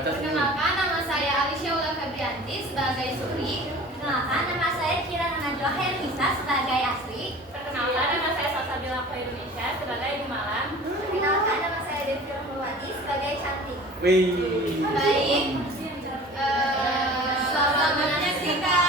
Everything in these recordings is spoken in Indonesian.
Perkenalkan, nama saya Alicia Ula Febrianti sebagai Suri. Perkenalkan, nama saya Kirana Najwa Hermisa sebagai Asri. Perkenalkan, nama saya Salsabila Indonesia sebagai Gumalan. Perkenalkan, nama saya Devi Rahmawati sebagai Cantik. Baik, selamat menyaksikan.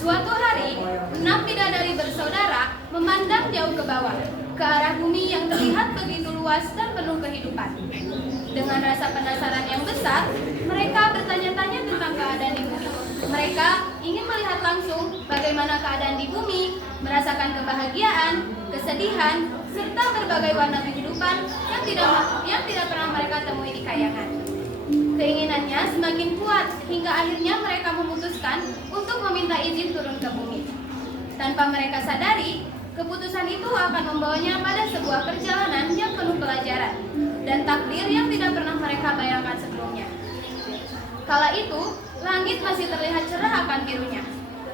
Suatu hari, 6 bidadari bersaudara memandang jauh ke bawah, ke arah bumi yang terlihat begitu luas dan penuh kehidupan. Dengan rasa penasaran yang besar, mereka bertanya-tanya tentang keadaan di bumi. Mereka ingin melihat langsung bagaimana keadaan di bumi, merasakan kebahagiaan, kesedihan, serta berbagai warna kehidupan yang tidak pernah mereka temui di kayangan. Keinginannya semakin kuat hingga akhirnya mereka memutuskan untuk meminta izin turun ke bumi. Tanpa mereka sadari, keputusan itu akan membawanya pada sebuah perjalanan yang penuh pelajaran dan takdir yang tidak pernah mereka bayangkan sebelumnya. Kala itu, langit masih terlihat cerah akan birunya.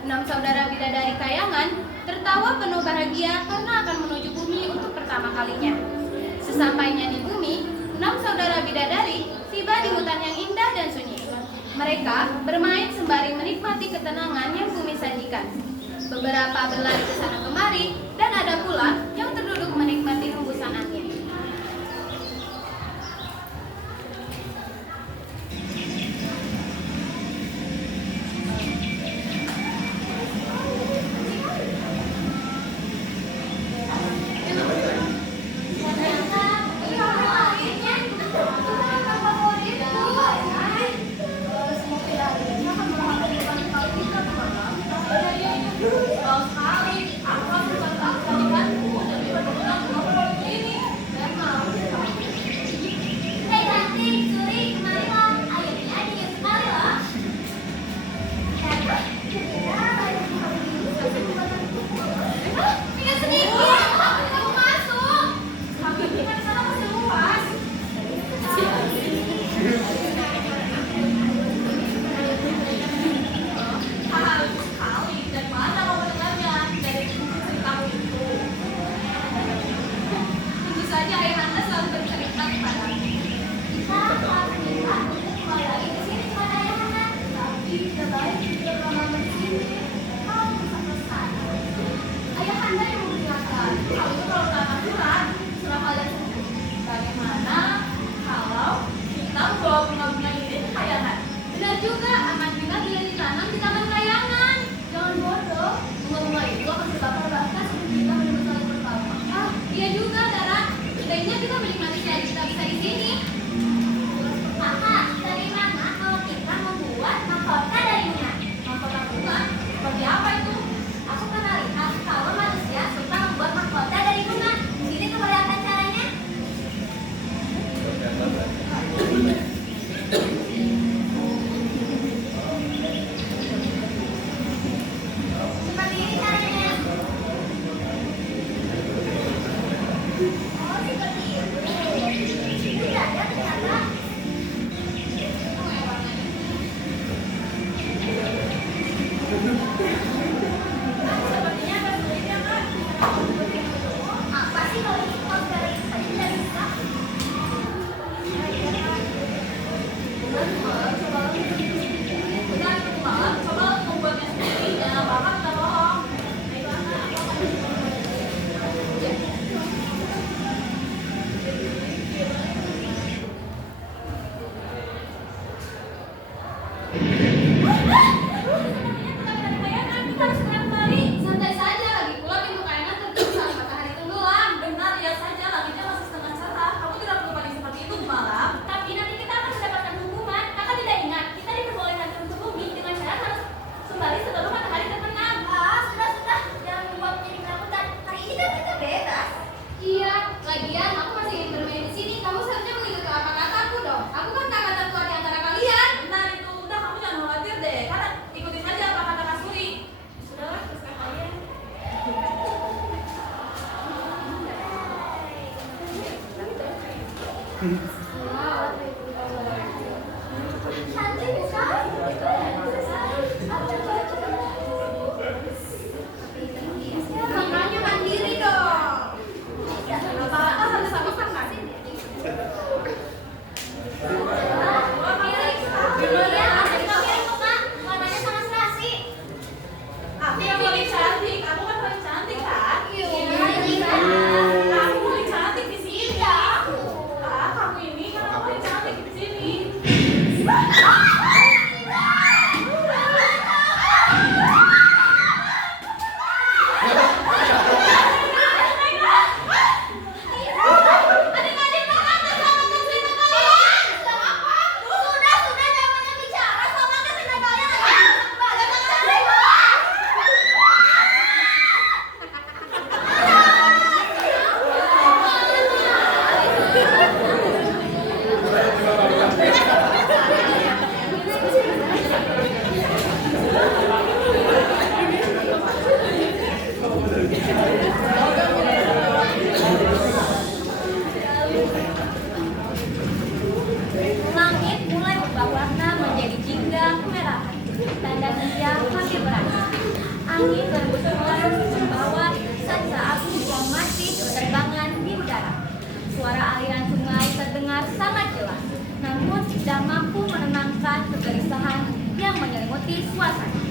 6 saudara bidadari kayangan tertawa penuh bahagia karena akan menuju bumi untuk pertama kalinya. Sesampainya di bumi, 6 saudara bidadari tiba di hutan yang indah dan sunyi. Mereka bermain sembari menikmati ketenangan yang bumi sajikan. Beberapa berlari ke sana kemari, dan ada pula yang terduduk menikmati hembusan angin. Cantik bukan? Makanya mandiri dong. Apa-apa harus sama kan? Iya, asik pakai kok Kak. Warnanya sama serasi. Aku yang paling cantik, aku kan paling cantik kan? Iya. Aku paling cantik di sini. Kamu ini kan aku paling cantik di sini. Adik-adik makan selamatkan cerita kalian. Sudah jangan banyak bicara. Selamatkan cerita kalian. Langit mulai berubah warna menjadi jingga kemerahan. Tanda dia makin berakhir. Angin berhembus membawa saat-saat hujan masih berterbangan di udara. Suara aliran sungai terdengar sangat jelas, namun tidak mampu menenangkan kegelisahan yang menyelimuti suasana.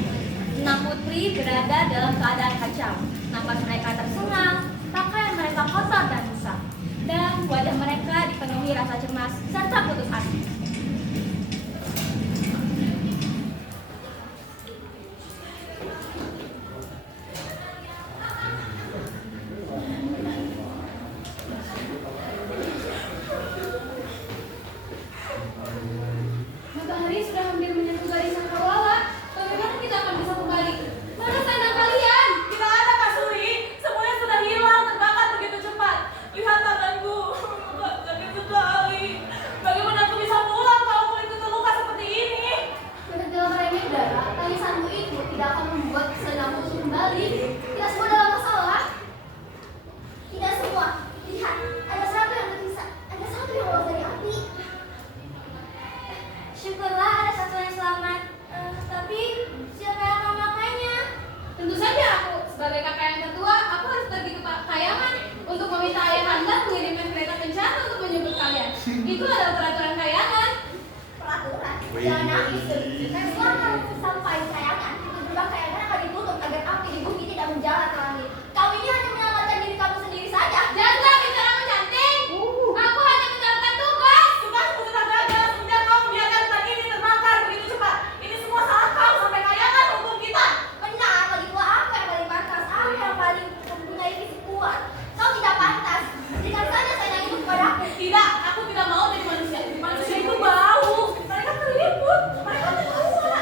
6 putri berada dalam keadaan kacau. Napas mereka tersengal, pakaian mereka kotor dan rusak, dan wajah mereka dipenuhi rasa cemas serta putus asa. Matahari sudah hampir menyentuh garis cakrawala. Bagaimana kita akan bisa kembali? Mana selendang kalian? Tidak ada Kak Suri, semuanya sudah hilang, terbakar begitu cepat. Lihat tanganku, sakit sekali. Bagaimana aku bisa pulang kalau kulitku terluka seperti ini? Mendengar remeh udara, tangisanmu itu tidak akan membuat selendangmu untuk kembali. Tidak semua dalam masalah. Tidak semua. Lihat, ada satu yang tersisa. Ada satu yang lolos dari api. Syukurlah ada satu yang selamat. Tapi siapa yang akan memakainya? Tentu saja aku. Sebagai kakak yang tertua, aku harus pergi ke Kayangan untuk meminta ayahanda mengirimkan kereta kencana untuk menjemput kalian. Itu adalah peraturan Kayangan. Peraturan. Jangan nangis. Setelah kamu sampai di Kayangan, pintu gerbang Kayangan akan ditutup agar api di bumi tidak menjalar ke langit. Kau ini hanya menyelamatkan diri kamu sendiri saja. Jaga bicara mencanting. Aku hanya menjalankan tugas. Tugasku sudah gagal, sejak kau membiarkan hutan ini terbakar begitu cepat. Ini semua salah kau, sampai Kayangan hukum kita. Benar, lagi pula aku yang paling pantas, aku yang paling mempunyai fisik kuat. Kau tidak pantas. Berikan saja selendang itu kepadaku. Tidak, aku tidak mau jadi manusia. Manusia itu bau. Mereka keriput, mereka tua.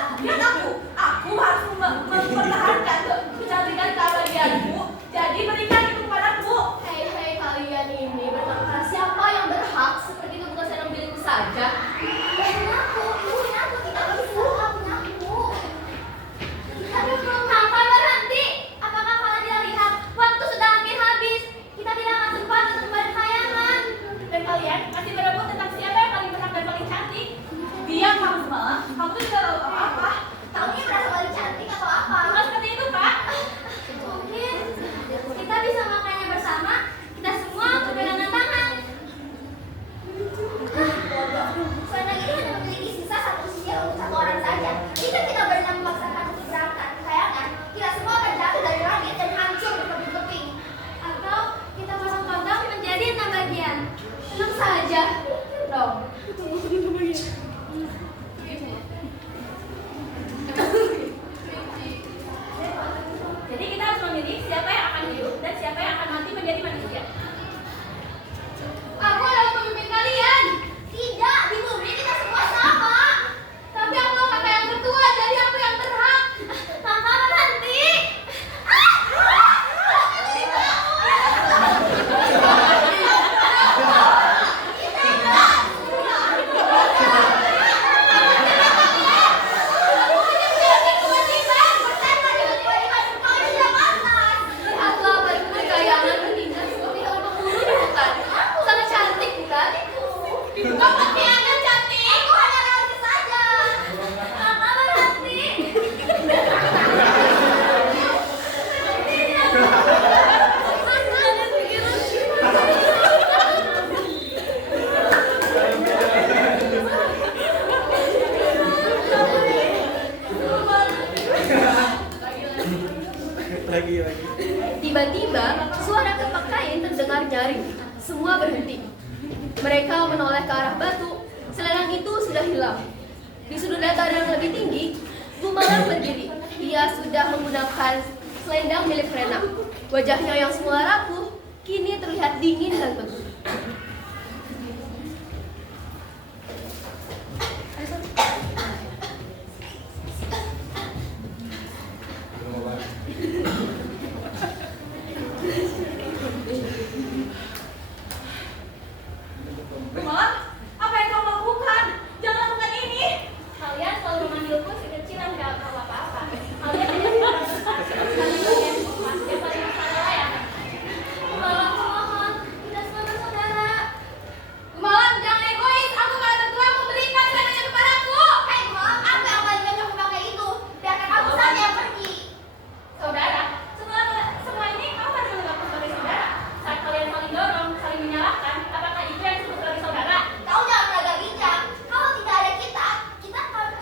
Kau pengkhianat cantik. Aku hanya rasis saja. Mama berhenti. Jangan pikiran. Lagi. Tiba-tiba suara kepak kain terdengar nyaring. Semua berhenti. Mereka menoleh ke arah batu. Selendang itu sudah hilang. Di sudut dataran yang lebih tinggi, Gumalang berdiri. Ia sudah menggunakan selendang milik Rena. Wajahnya yang semula rapuh kini terlihat dingin dan teguh. Gumalang, apa yang kau lakukan? Jangan lakukan ini. Kalian selalu memanggilku si kecil yang gak tahu apa-apa. Kalian tidak saling bagian rumah dan saling bersaudara ya. Malah mohon, kita semua bersaudara. Gumalang, jangan egois. Aku kalau tertua memberikan segalanya kepadaku. Hei Gumalang, aku yang paling cocok memakai itu. Biarkan aku saja yang pergi. Saudara, semua ini kau pada menganggapku sebagai saudara. Saat kalian saling dorong, saling menyalahkan, apakah itu yang disebut sebagai saudara? Kau jangan beragak bincang. Kalau tidak ada kita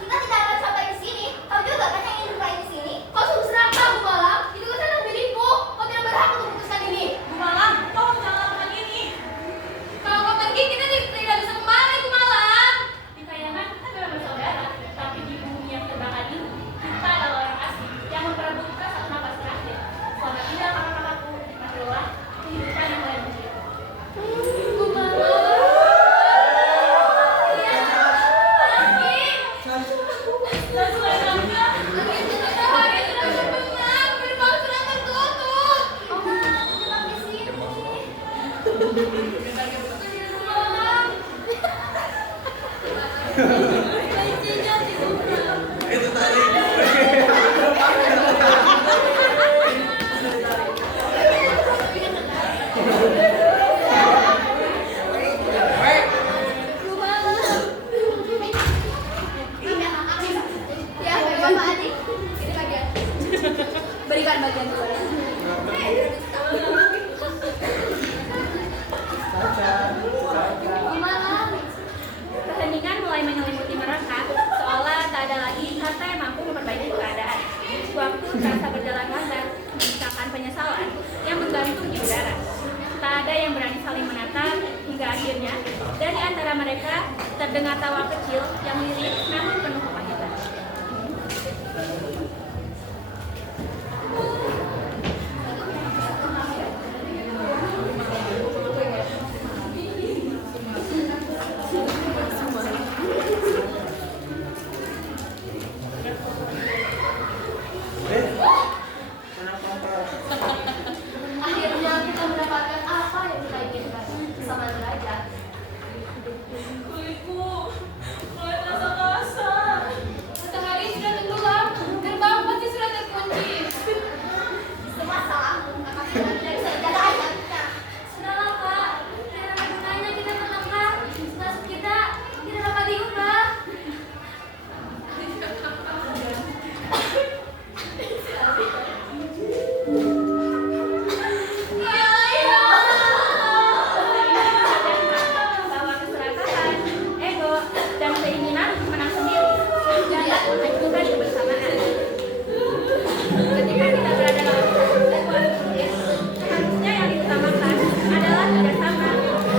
tidak akan sampai di sini. Kau juga kan yang ingin bermain di sini. Kau sungguh serakah, Gumalang. Itu kan selendang milikku. Kau tidak berhak untuk memutuskan ini. Gumalang, tolong jangan lakukan ini. Kalau kau pergi, kita tidak bisa kembali, Gumalang. Di kayangan kita memang bersaudara, tapi di bumi yang terbakar ini, kita adalah orang asing yang memperebutkan satu nafas terakhir. Selamat tinggal kakak-kakakku, nikmatilah kehidupan yang kalian miliki. Dan selendangnya, Tetap di sini. Itu tadi. Ya, Bapak adik. Ini bagian. Berikan bagian kepada keheningan mulai menyelimuti mereka, seolah tak ada lagi kata yang mampu memperbaiki keadaan. Waktu terasa berjalan lambat, menyisakan penyesalan yang menggantung di udara. Tak ada yang berani saling menatap, hingga akhirnya dari antara mereka terdengar tawa kecil yang lirih namun penuh kepahitan. Akhirnya kita mendapatkan apa yang kita inginkan. Kesamaan derajat. Kulitku mulai terasa kasar. Matahari sudah tenggelam. Gerbang pasti sudah terkunci. Semua salahmu. Kakak tidak bisa berjaga aja. Sudahlah Pak, tidak ada gunanya kita melangkah. Nasib kita tidak dapat diubah. Bahwa keserakahan, ego, dan keinginan menang sendiri dapat menghancurkan kebersamaan. Ketika kita berada dalam sebuah bisnis, seharusnya yang diutamakan adalah kerjasama,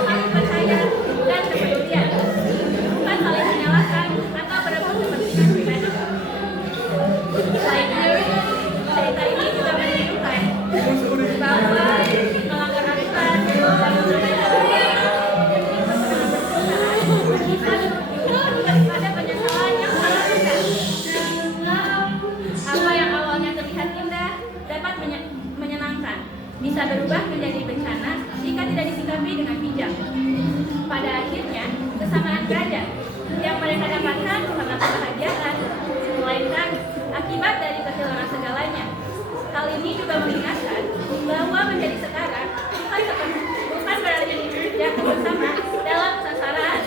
saling percaya, dan kepedulian, bukan saling menyalahkan atau berebut kepentingan pribadi. Selain itu, cerita ini juga menunjukkan bahwa melanggar aturan dan kita menuju pada penyesalan yang sangat besar. Apa yang awalnya terlihat indah dapat menyenangkan, bisa berubah menjadi bencana jika tidak disikapi dengan bijak. Pada akhirnya, kesamaan derajat yang mereka dapatkan bukanlah kebahagiaan, melainkan akibat dari kehilangan segalanya. Hal ini juga mengingatkan bahwa menjadi setara bukan berarti tidak bersama dalam kesengsaraan,